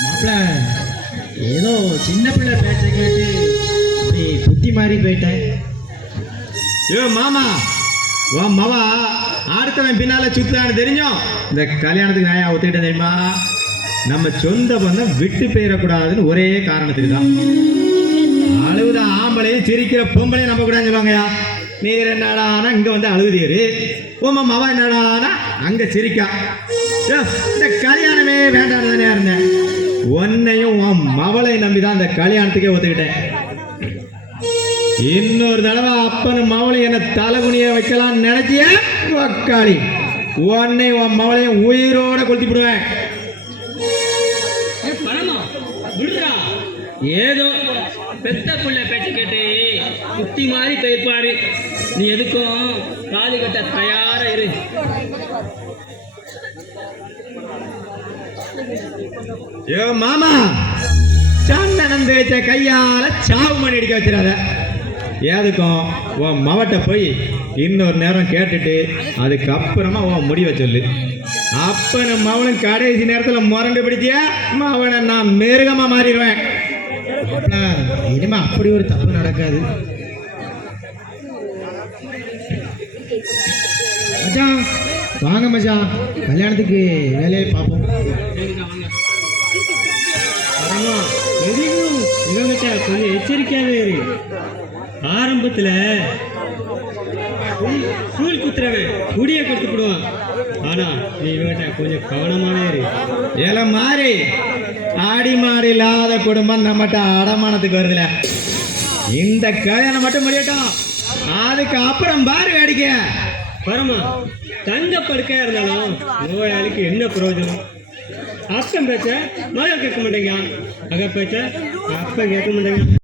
மாப்பிள்ள ஏதோ சின்ன பிள்ளை பேச்சை கேட்டு அப்படி புத்தி மாறி போயிட்டேன். ஏ மாமா உன் மவா அடுத்தவன் பின்னால சுத்தான்னு தெரிஞ்சோம் இந்த கல்யாணத்துக்கு நான் ஒத்துக்கிட்டேன் தெரியுமா? நம்ம சொந்த பந்தம் விட்டு போயிடக்கூடாதுன்னு ஒரே காரணத்துக்கு தான். அழுகுத ஆம்பளையும் சிரிக்கிற பொம்பளையும் நம்ப கூடாதுன்னு சொல்லுவாங்கயா நீர் என்னடானா இங்க வந்து அழுகுதீரு உன் மவா என்னடானா அங்க சிரிக்கா. இந்த கல்யாணமே வேண்டாம் தானே இருந்தேன். உன்னையும் உன் மவளை நம்பி தான் அந்த கல்யாணத்துக்கே ஒத்துக்கிட்டேன். இன்னொரு தடவை அப்பனும் மவளை என்ன தலைகுனிய வைக்கலாம்னு நினைச்சிய? வக்காளி உன்னை உன் மவளையும் உயிரோட கொளுத்தி விடுவேன். ஏதோ பெத்த புள்ள பேச்சு கேட்டு குத்தி மாதிரி போயிருப்பாரு நீ எதுக்கும் காலி கட்ட தயாரா இரு. ஏ மாமா! சந்தனம் தேய்ச்ச கையால சாவு மணி அடிக்க வச்சிடாத. ஏதுக்கும் உன் மவட்ட போய் இன்னொரு நேரம் கேட்டுட்டு அதுக்கப்புறமா உன் முடிவை சொல்லு. அப்பனும் மவனும் கடைசி நேரத்தில் முரண்டு பிடிச்சியா? மவனை நான் மிருகமா மாறிடுவேன். இனிமே அப்படி ஒரு தப்பு நடக்காது. மச்சான் வாங்க மஜா கல்யாணத்துக்கு வேலையை பார்ப்போம். பரமா இவங்கிட்ட கொஞ்சம் எச்சரிக்கையாவே இரு. கூழ் சூழ் குத்துறவன் குடிய கொடுத்துக்கிடுவான் ஆனா நீ இவங்கிட்ட கொஞ்சம் கவனமாவே இரு. ஏல மாறி ஆடி மாடி இல்லாத குடும்பம் நம்மகிட்ட அடமானத்துக்கு வருதுல. இந்த கல்யாணம் மட்டும் முடியட்டும். அதுக்கு அப்புறம் பாரு அடிக்க பரமா தங்க படுக்கையாக இருந்தாலும் நோயாளிக்கு என்ன பிரயோஜனம்? அப்பன் பேச்ச மகள் கேட்க மாட்டேங்க அக பேச்ச அப்பன் கேட்க மாட்டேங்க